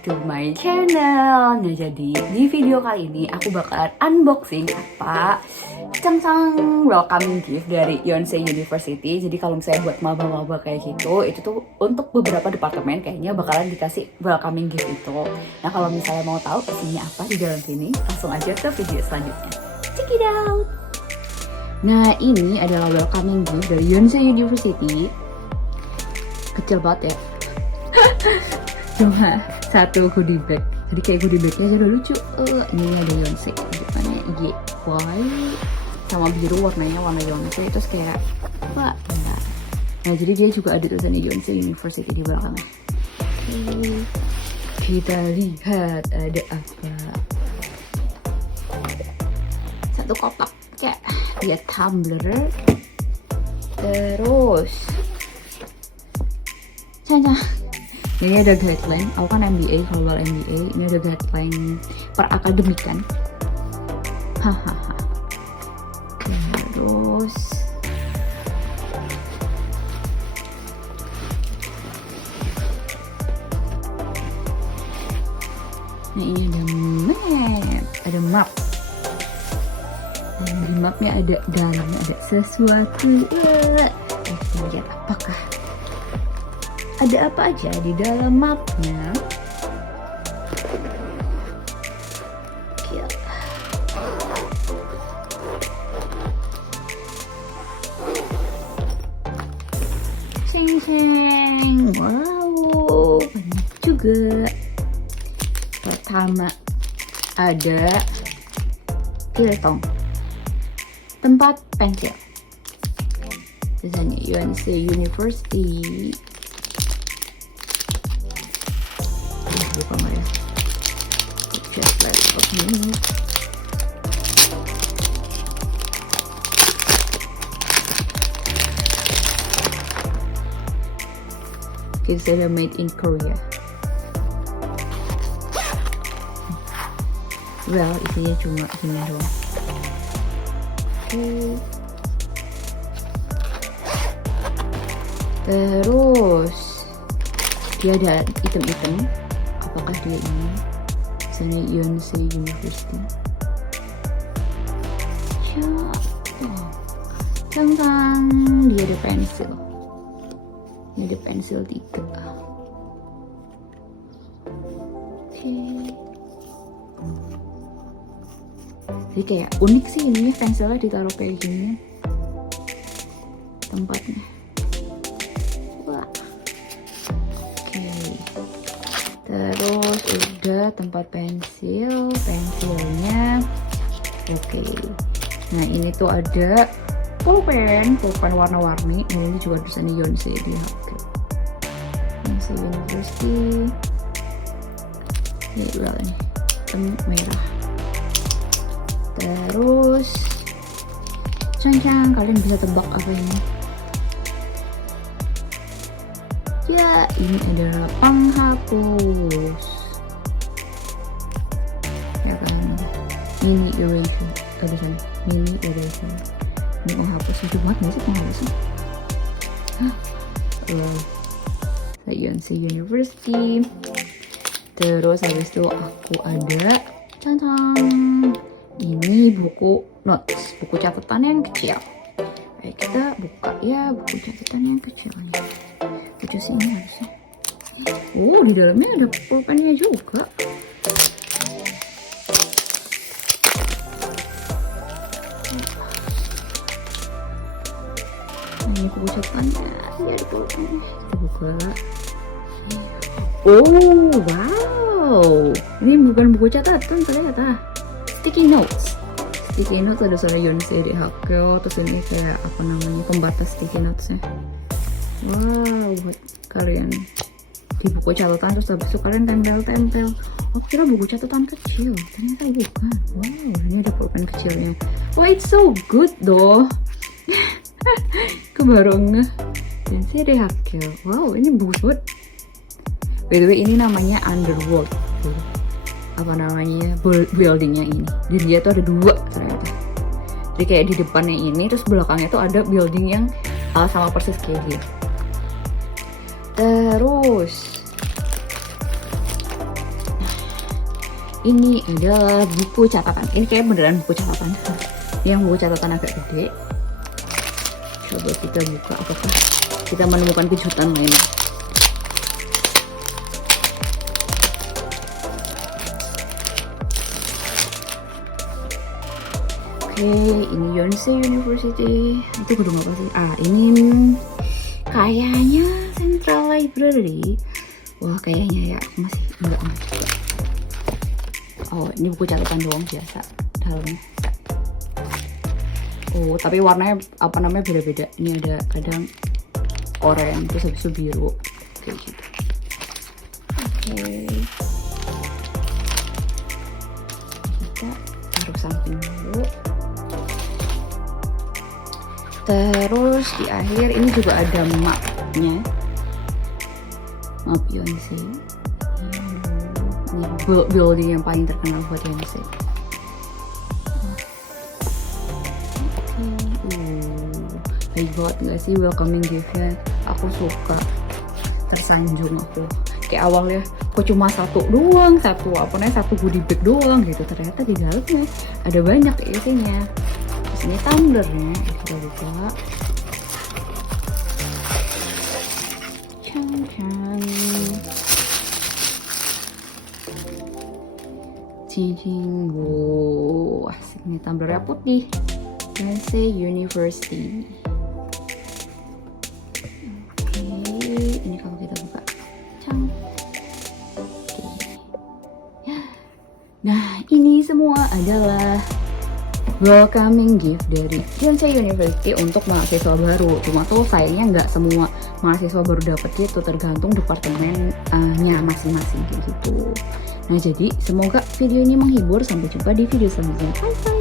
back to my channel. Nah, jadi di video kali ini aku bakalan unboxing apa cang-cang welcoming gift dari Yonsei University. Jadi kalau misalnya buat maba-maba kayak gitu, itu tuh untuk beberapa departemen kayaknya bakalan dikasih welcoming gift itu. Nah, kalau misalnya mau tahu isinya apa di dalam sini, langsung aja ke video selanjutnya. Check it out. Nah, ini adalah welcoming gift dari Yonsei University. Kecil banget ya. Cuma satu goodie bag. Jadi kayak goodie bagnya aja udah lucu. Ini ada Yonsei, depannya Y sama biru, warnanya warna Yonsei. Terus kayak wah, enggak. Nah, jadi dia juga ada tulisannya Yonsei University di belakangnya. Kita lihat ada apa. Satu kotak kayak dia tumbler. Terus ini ada guideline. Aku kan MBA, Global MBA. Ini ada guideline perakademikan. Hahaha. Terus nah, ini ada map. Dan di mapnya ada dalamnya ada sesuatu. Kita lihat apakah ada apa aja di dalam mapnya. Ceng. Wow, banyak juga. Pertama ada kiltong, tempat pensil. Tulisannya Yonsei University. Buka nggak ya? Just let's open it. It's made in Korea. Well, isinya cuma gini doang. Terus dia ada item-item. Apakah dia ini? Misalnya Yonsei University. Cang-cang, dia ada pensil. Ini ada pensil 3. Jadi kayak unik sih ini pensilnya ditaruh kayak gini tempatnya. Wah. Terus udah tempat pensilnya. Oke. Nah, ini tuh ada pulpen warna-warni. Nah, ini juga tulisannya Yonsei di HP. Yonsei University. Ini udah nih, merah. Terus cang-cang, kalian bisa tebak apa ini? Ya, ini adalah penghapus. Ya kan, mini eraser. Tulisan mini eraser. Ini penghapus, lucu banget gak sih penghapusnya? Yonsei University. Terus habis itu aku ada cang-cang, ini buku notes, buku catatan yang kecil. Ayo kita buka ya buku catatan yang kecil ini. Lucu sih ini harusnya. Di dalamnya ada pulpennya juga. Ini buku catatannya, iya ada pulpennya. Kita buka. Wow, ini bukan buku catatan ternyata. Sticky notes ada suara Yonsei di Hakyo. Terus ini kayak apa namanya, pembatas sticky notesnya. Wow, buat kalian di buku catatan. Terus habis itu kalian tempel. Oh, kira buku catatan kecil, ternyata bukan. Wow, ini ada pulpen kecilnya. Wah, it's so good though. Kebaru ngeh. Yonsei di Hakyo. Wow, ini bagus banget. By the way, ini namanya underworld. Apa namanya, buildingnya ini. Jadi dia tuh ada 2 ternyata. Jadi kayak di depannya ini, terus belakangnya tuh ada building yang sama persis kayak dia. Terus ini adalah buku catatan. Ini kayak beneran buku catatan. Ini yang buku catatan agak gede. Coba kita buka, apakah kita menemukan kejutan lainnya. Oke, ini Yonsei University. Itu gedung apa sih? Ini kayaknya Central Library. Wah, kayaknya ya, aku masih enggak juga. Oh, ini buku catatan doang biasa dalamnya. Oh, tapi warnanya apa namanya beda-beda. Ini ada kadang oranye, terus habis itu biru, kayak gitu. Oke. Kita taruh samping dulu. Terus di akhir ini juga ada mapnya, map Yonsei. Ini building yang paling terkenal buat Yonsei. Baik banget gak sih welcoming gift-nya? Aku suka, tersanjung aku. Kayak awalnya kok cuma satu goodie bag doang gitu, ternyata di dalamnya ada banyak isinya. Ini tumblernya, kita buka. Cincin, wow, asik nih, tumblernya putih. Yonsei University. Oke, ini kalau kita buka, Oke. Nah, ini semua adalah welcoming gift dari Yonsei University untuk mahasiswa baru. Cuma tuh sayangnya nggak semua mahasiswa baru dapat gitu, tergantung departemennya masing-masing gitu. Nah, jadi semoga video ini menghibur. Sampai jumpa di video selanjutnya. Bye bye.